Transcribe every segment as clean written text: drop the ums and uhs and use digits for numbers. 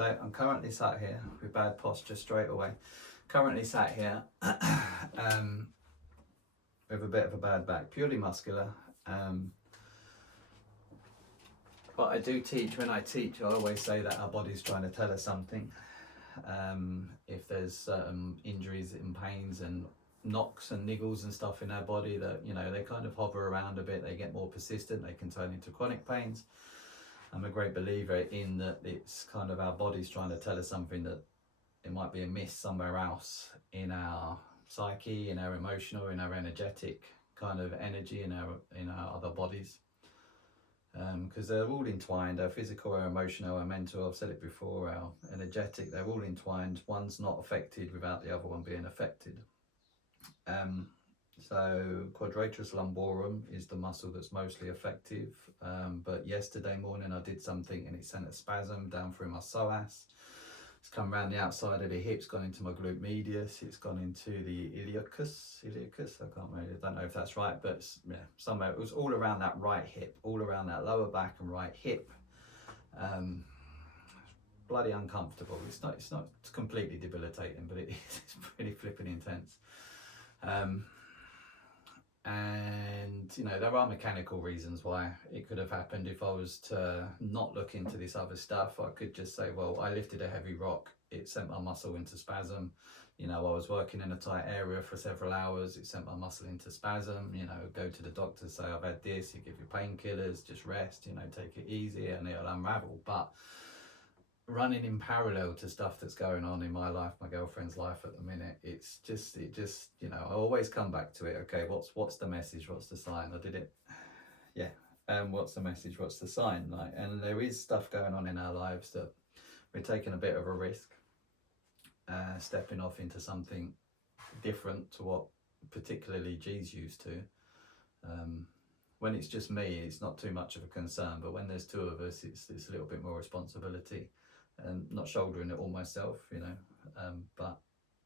So I'm currently sat here with bad posture straight away. Currently sat here with a bit of a bad back, purely muscular. But I do teach, when I teach, I always say that our body's trying to tell us something. If there's certain injuries and pains and knocks and niggles and stuff in our body that, you know, they kind of hover around a bit, they get more persistent, they can turn into chronic pains. I'm a great believer in that it's kind of our body's trying to tell us something, that it might be amiss somewhere else in our psyche, in our emotional, in our energetic kind of energy, in our other bodies. Because they're all entwined, our physical, our emotional, our mental, I've said it before, our energetic, they're all entwined. One's not affected without the other one being affected. So quadratus lumborum is the muscle that's mostly effective, but yesterday morning I did something and it sent a spasm down through my psoas. It's come around the outside of the hips, gone into my glute medius, it's gone into the iliacus, I don't know if that's right, but yeah, somewhere, it was all around that right hip, all around that lower back and right hip. Bloody uncomfortable. It's not completely debilitating, but it's pretty flipping intense. And you know, there are mechanical reasons why it could have happened. If I was to not look into this other stuff, I could just say, well, I lifted a heavy rock, it sent my muscle into spasm. You know, I was working in a tight area for several hours, it sent my muscle into spasm. You know, go to the doctor, say I've had this, you give you painkillers, just rest, you know, take it easy and it'll unravel. But running in parallel to stuff that's going on in my life, my girlfriend's life at the minute, it just, you know, I always come back to it. Okay, what's the message? What's the sign? I did it. Yeah. What's the message? What's the sign? Like, and there is stuff going on in our lives that we're taking a bit of a risk, stepping off into something different to what particularly G's used to. When it's just me, it's not too much of a concern, but when there's two of us, it's a little bit more responsibility. And not shouldering it all myself, you know, but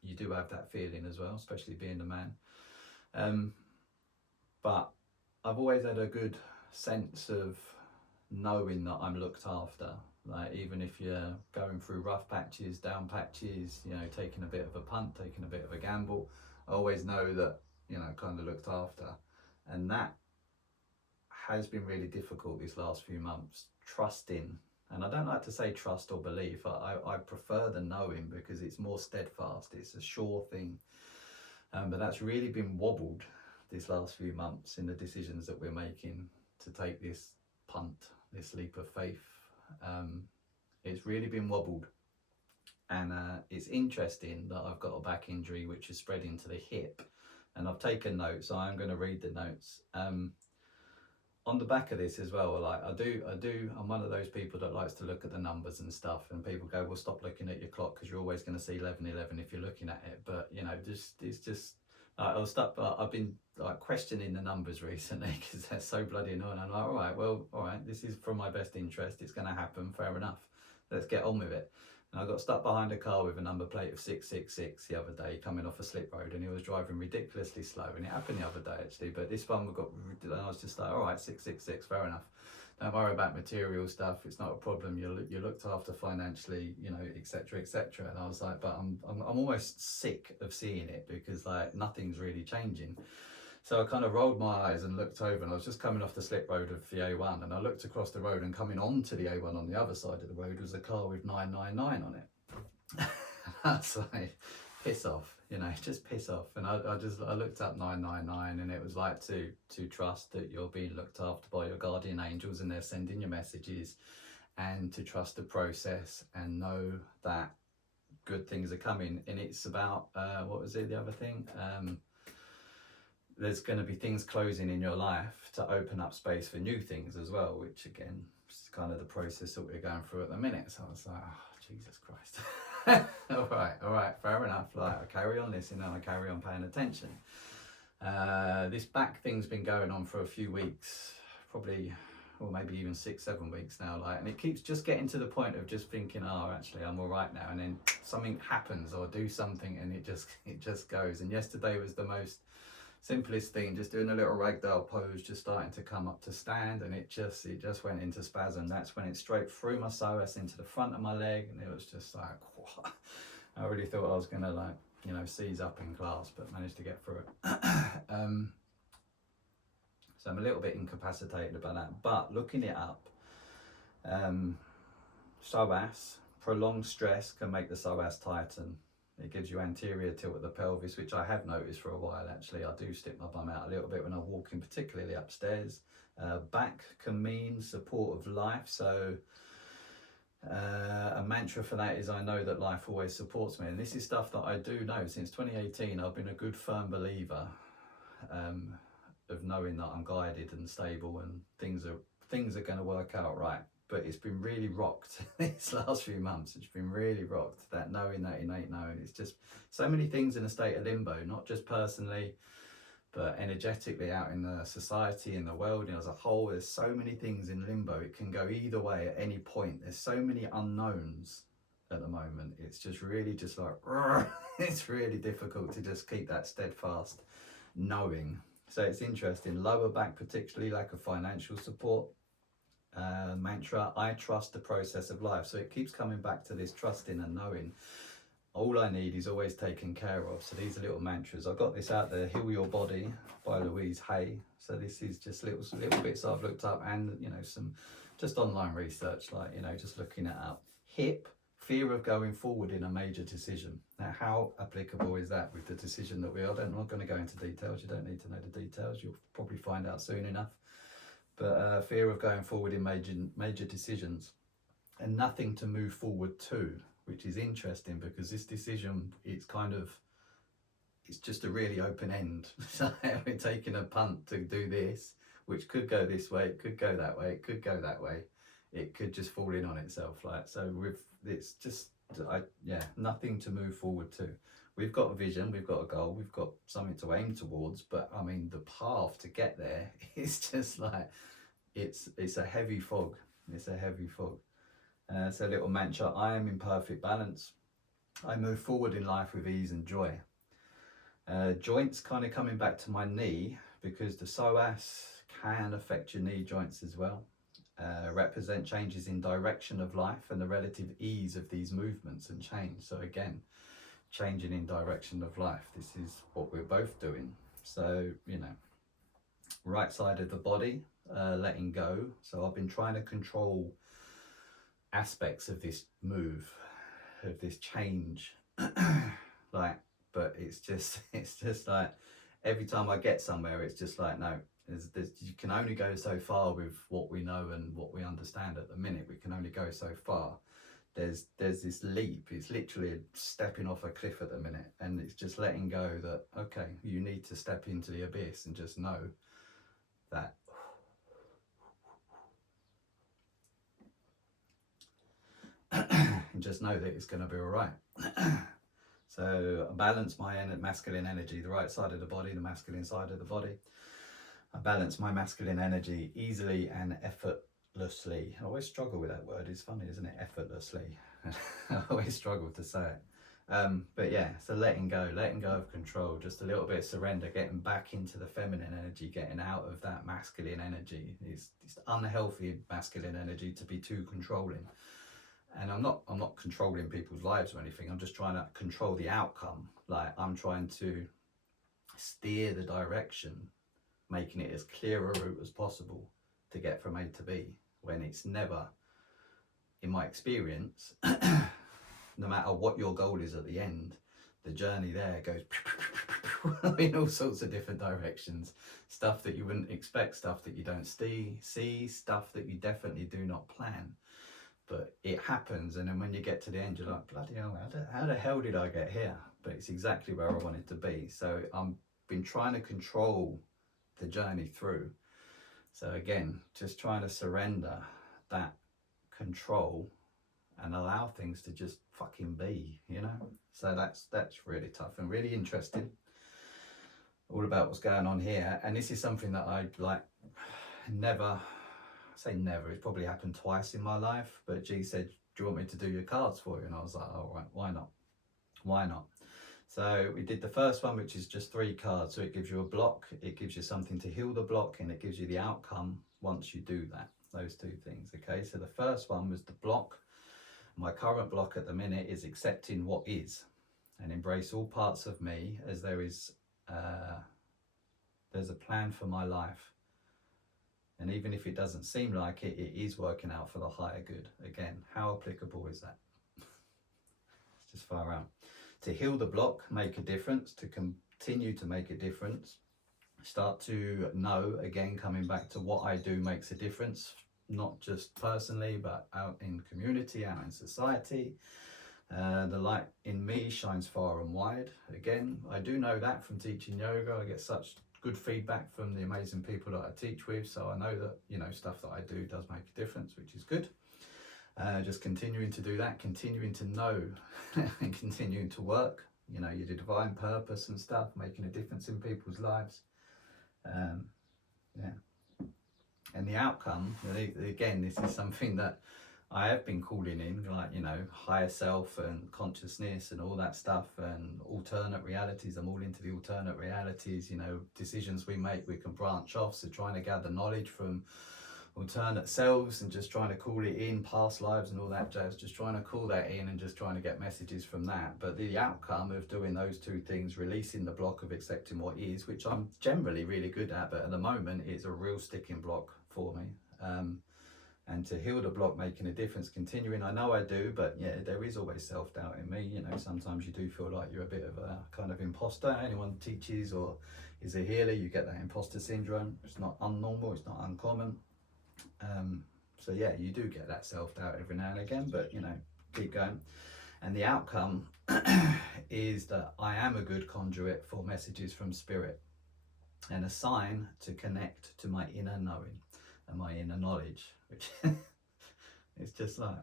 you do have that feeling as well, especially being a man. But I've always had a good sense of knowing that I'm looked after. Like, even if you're going through rough patches, down patches, you know, taking a bit of a punt, taking a bit of a gamble, I always know that, you know, kind of looked after. And that has been really difficult these last few months, trusting. And I don't like to say trust or belief. I prefer the knowing, because it's more steadfast. It's a sure thing. But that's really been wobbled these last few months in the decisions that we're making to take this punt, this leap of faith. It's really been wobbled. And it's interesting that I've got a back injury which is spread into the hip. And I've taken notes, so I'm going to read the notes. On the back of this as well, like I'm one of those people that likes to look at the numbers and stuff, and people go, well, stop looking at your clock because you're always going to see 11:11 if you're looking at it. But you know, it's just I've been like questioning the numbers recently because they're so bloody annoying. I'm like, all right, this is from my best interest, it's going to happen, fair enough, let's get on with it. And I got stuck behind a car with a number plate of 666 the other day, coming off a slip road, and he was driving ridiculously slow. And it happened the other day actually, but this one and I was just like, all right, 666, fair enough. Don't worry about material stuff, it's not a problem. You're looked after financially, you know, etc., etc. And I was like, but I'm almost sick of seeing it, because like nothing's really changing. So I kind of rolled my eyes and looked over, and I was just coming off the slip road of the A1, and I looked across the road, and coming onto the A1 on the other side of the road was a car with 999 on it. I was like, piss off, you know, just piss off. And I looked up 999, and it was like to trust that you're being looked after by your guardian angels, and they're sending you messages, and to trust the process and know that good things are coming. And it's about, what was it, the other thing? There's going to be things closing in your life to open up space for new things as well, which again is kind of the process that we're going through at the minute. So I was like, oh, Jesus Christ. all right, fair enough. Like, I carry on listening and I carry on paying attention. This back thing's been going on for a few weeks, probably, or maybe even 6-7 weeks now. Like, and it keeps just getting to the point of just thinking, oh, actually, I'm all right now. And then something happens, or I do something, and it just goes. And yesterday was the most simplest thing, just doing a little ragdoll pose, just starting to come up to stand, and it just went into spasm. That's when it straight through my psoas into the front of my leg, and it was just like, what? I really thought I was gonna, like, you know, seize up in class, but managed to get through it. So I'm a little bit incapacitated about that, but looking it up, psoas, prolonged stress can make the psoas tighten. It gives you anterior tilt of the pelvis, which I have noticed for a while actually. I do stick my bum out a little bit when I'm walking, particularly upstairs. Back can mean support of life, so a mantra for that is, I know that life always supports me. And this is stuff that I do know. Since 2018, I've been a good firm believer of knowing that I'm guided and stable, and things are going to work out right. But it's been really rocked these last few months. It's been really rocked, that knowing, that innate knowing. It's just so many things in a state of limbo, not just personally, but energetically out in the society, in the world, you know, as a whole. There's so many things in limbo. It can go either way at any point. There's so many unknowns at the moment. It's just really just like, it's really difficult to just keep that steadfast knowing. So it's interesting. Lower back, particularly, lack of financial support. Mantra, I trust the process of life. So it keeps coming back to this trusting and knowing. All I need is always taken care of. So these are little mantras. I got this out there, Heal Your Body by Louise Hay. So this is just little bits I've looked up, and, you know, some just online research, like, you know, just looking it up. Hip, fear of going forward in a major decision. Now, how applicable is that with the decision that we are? I'm not going to go into details. You don't need to know the details. You'll probably find out soon enough. But fear of going forward in major decisions, and nothing to move forward to, which is interesting because this decision, it's just a really open end. So we're taking a punt to do this, which could go this way, it could go that way, it could go that way, it could just fall in on itself. Like, so it's just, nothing to move forward to. We've got a vision, we've got a goal, we've got something to aim towards, but I mean, the path to get there is just like, it's a heavy fog. It's a heavy fog. So little mantra, I am in perfect balance. I move forward in life with ease and joy. Joints, kind of coming back to my knee, because the psoas can affect your knee joints as well. Represent changes in direction of life and the relative ease of these movements and change. So again, changing in direction of life. This is what we're both doing. So, you know, right side of the body, letting go. So I've been trying to control aspects of this move, of this change, like, but it's just like every time I get somewhere, it's just like, no, you can only go so far with what we know and what we understand at the minute. We can only go so far. There's this leap. It's literally stepping off a cliff at the minute, and it's just letting go that, okay, you need to step into the abyss and just know that and just know that it's going to be all right. So I balance my masculine energy, the right side of the body, the masculine side of the body. I balance my masculine energy easily and effortlessly. I always struggle with that word. It's funny, isn't it? Effortlessly. I always struggle to say it. But yeah, so letting go of control, just a little bit of surrender, getting back into the feminine energy, getting out of that masculine energy. It's unhealthy masculine energy to be too controlling. And I'm not controlling people's lives or anything. I'm just trying to control the outcome. Like, I'm trying to steer the direction, making it as clear a route as possible to get from A to B, when it's never, in my experience, no matter what your goal is at the end, the journey there goes in all sorts of different directions. Stuff that you wouldn't expect, stuff that you don't see, stuff that you definitely do not plan. But it happens, and then when you get to the end, you're like, bloody hell, how the hell did I get here? But it's exactly where I wanted to be. So I've been trying to control the journey through. So again, just trying to surrender that control and allow things to just fucking be, you know? So that's really tough and really interesting. All about what's going on here. And this is something that I never, say never, it's probably happened twice in my life, but G said, do you want me to do your cards for you? And I was like, all right, why not? So we did the first one, which is just 3 cards. So it gives you a block, it gives you something to heal the block, and it gives you the outcome once you do that. Those 2 things. Okay, so the first one was the block. My current block at the minute is accepting what is, and embrace all parts of me as there's a plan for my life. And even if it doesn't seem like it, it is working out for the higher good. Again, how applicable is that? It's just far out. To heal the block, make a difference, to continue to make a difference. Start to know, again, coming back to what I do makes a difference, not just personally, but out in community, out in society. The light in me shines far and wide. Again, I do know that from teaching yoga. I get such good feedback from the amazing people that I teach with, so I know that, you know, stuff that I do does make a difference, which is good. Just continuing to do that, continuing to know and continuing to work, you know, your divine purpose and stuff, making a difference in people's lives. Yeah. And the outcome, again, this is something that I have been calling in, like, you know, higher self and consciousness and all that stuff, and alternate realities. I'm all into the alternate realities, you know, decisions we make, we can branch off. So trying to gather knowledge from alternate selves and just trying to call it in, past lives and all that jazz, just trying to call that in and just trying to get messages from that. But the outcome of doing those 2 things, releasing the block of accepting what is, which I'm generally really good at, but at the moment it's a real sticking block for me. And to heal the block, making a difference, continuing. I know I do, but yeah, there is always self-doubt in me. You know, sometimes you do feel like you're a bit of a kind of imposter. Anyone teaches or is a healer, you get that imposter syndrome. It's not unnormal, it's not uncommon. So yeah, you do get that self-doubt every now and again, but you know, keep going. And the outcome is that I am a good conduit for messages from spirit, and a sign to connect to my inner knowing and my inner knowledge, which it's just like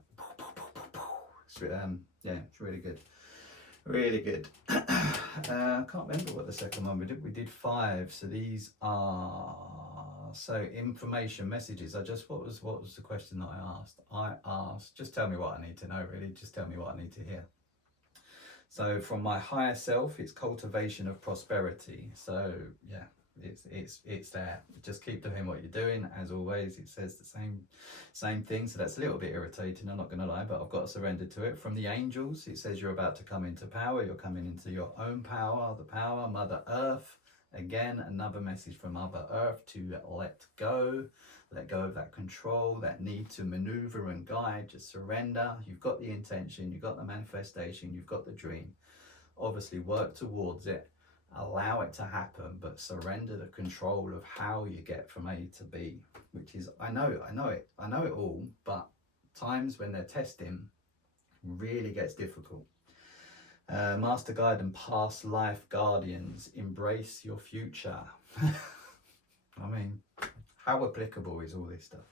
it's, yeah, it's really good, really good. I can't remember what the second one we did. We did 5. So these are, so information messages. What was the question that I asked, just tell me what I need to know, really. Just tell me what I need to hear. So from my higher self, it's cultivation of prosperity. So yeah, it's there. Just keep doing what you're doing. As always, it says the same thing. So that's a little bit irritating, I'm not going to lie, but I've got to surrender to it. From the angels, it says you're about to come into power. You're coming into your own power, the power, Mother Earth. Again, another message from Mother Earth to let go of that control, that need to maneuver and guide. Just surrender. You've got the intention, you've got the manifestation, you've got the dream. Obviously work towards it, allow it to happen, but surrender the control of how you get from A to B, which is, I know it all, but times when they're testing really gets difficult. Master guide and past life guardians, embrace your future. I mean, how applicable is all this stuff?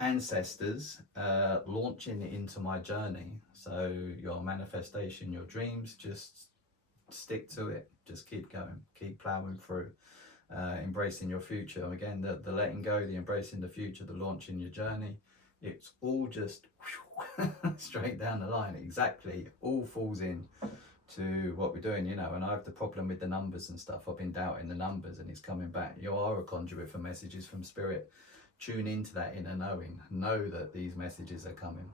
Ancestors, launching into my journey. So your manifestation, your dreams, just stick to it. Just keep going, keep plowing through. Embracing your future. Again, the letting go, the embracing the future, the launching your journey. It's all just straight down the line. Exactly, it all falls in to what we're doing, you know. And I have the problem with the numbers and stuff. I've been doubting the numbers, and it's coming back. You are a conduit for messages from spirit. Tune into that inner knowing. Know that these messages are coming.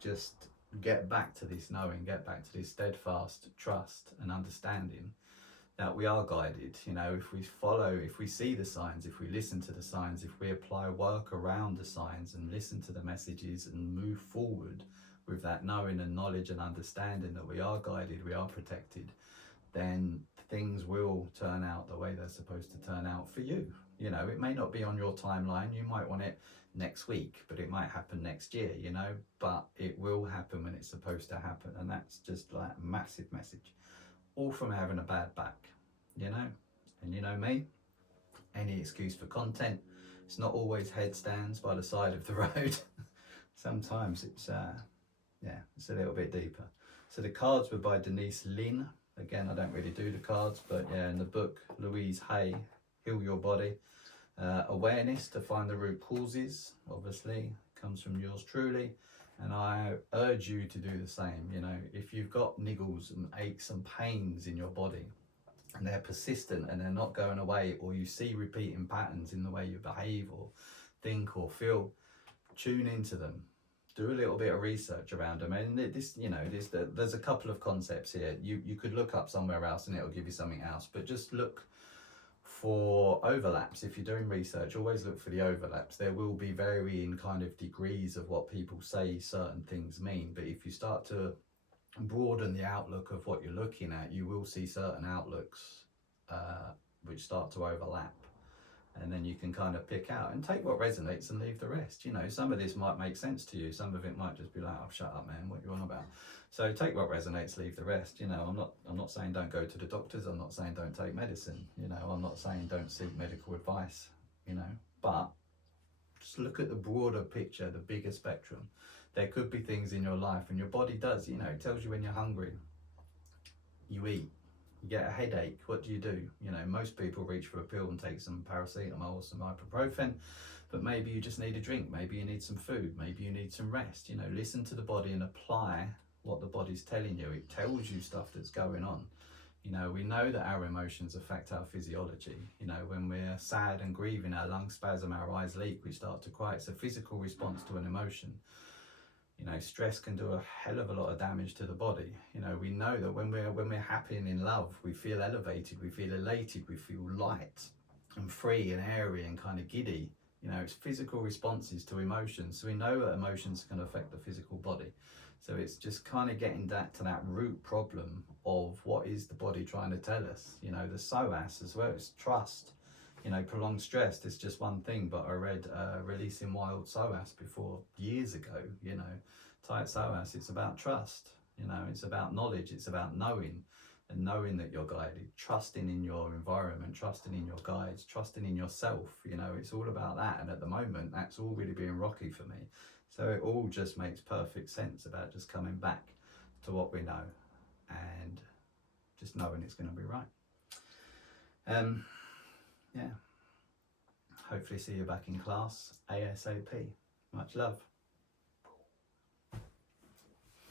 Just get back to this knowing, get back to this steadfast trust and understanding that we are guided. You know, if we follow, if we see the signs, if we listen to the signs, if we apply work around the signs and listen to the messages and move forward with that knowing and knowledge and understanding that we are guided, we are protected, then things will turn out the way they're supposed to turn out for you. You know, it may not be on your timeline. You might want it next week, but it might happen next year, you know, but it will happen when it's supposed to happen. And that's just like a massive message, all from having a bad back, you know. And you know me, any excuse for content. It's not always headstands by the side of the road. Sometimes it's yeah, it's a little bit deeper. So the cards were by Denise Lynn. Again, I don't really do the cards, but yeah, in the book, Louise Hay, Heal Your Body. Awareness to find the root causes, obviously, comes from yours truly. And I urge you to do the same. You know, if you've got niggles and aches and pains in your body, and they're persistent and they're not going away, or you see repeating patterns in the way you behave or think or feel, tune into them. Do a little bit of research around them. And this, you know, there's a couple of concepts here. You could look up somewhere else and it'll give you something else, but just look for overlaps. If you're doing research, always look for the overlaps. There will be varying kind of degrees of what people say certain things mean, but if you start to broaden the outlook of what you're looking at, you will see certain outlooks which start to overlap, and then you can kind of pick out and take what resonates and leave the rest. You know, some of this might make sense to you, some of it might just be like, oh, shut up, man, what you on about? So take what resonates, leave the rest. You know, I'm not saying don't go to the doctors, I'm not saying don't take medicine, you know, I'm not saying don't seek medical advice, you know, but just look at the broader picture, the bigger spectrum. There could be things in your life, and your body does, you know, it tells you when you're hungry. You eat. You get a headache, what do? You know, most people reach for a pill and take some paracetamol or some ibuprofen, but maybe you just need a drink, maybe you need some food, maybe you need some rest. You know, listen to the body and apply what the body's telling you. It tells you stuff that's going on. You know, we know that our emotions affect our physiology. You know, when we're sad and grieving, our lungs spasm, our eyes leak, we start to cry. It's a physical response to an emotion. You know, stress can do a hell of a lot of damage to the body. You know, we know that when we're happy and in love, we feel elevated, we feel elated, we feel light and free and airy and kind of giddy. You know, it's physical responses to emotions. So we know that emotions can affect the physical body. So it's just kind of getting that to that root problem of what is the body trying to tell us. You know, the psoas as well, it's trust. You know, prolonged stress, it's just one thing, but I read Releasing Wild Psoas before, years ago. You know, tight psoas, it's about trust. You know, it's about knowledge, it's about knowing, and knowing that you're guided, trusting in your environment, trusting in your guides, trusting in yourself. You know, it's all about that. And at the moment, that's all really being rocky for me. So it all just makes perfect sense about just coming back to what we know and just knowing it's going to be right. Yeah, hopefully see you back in class ASAP. Much love.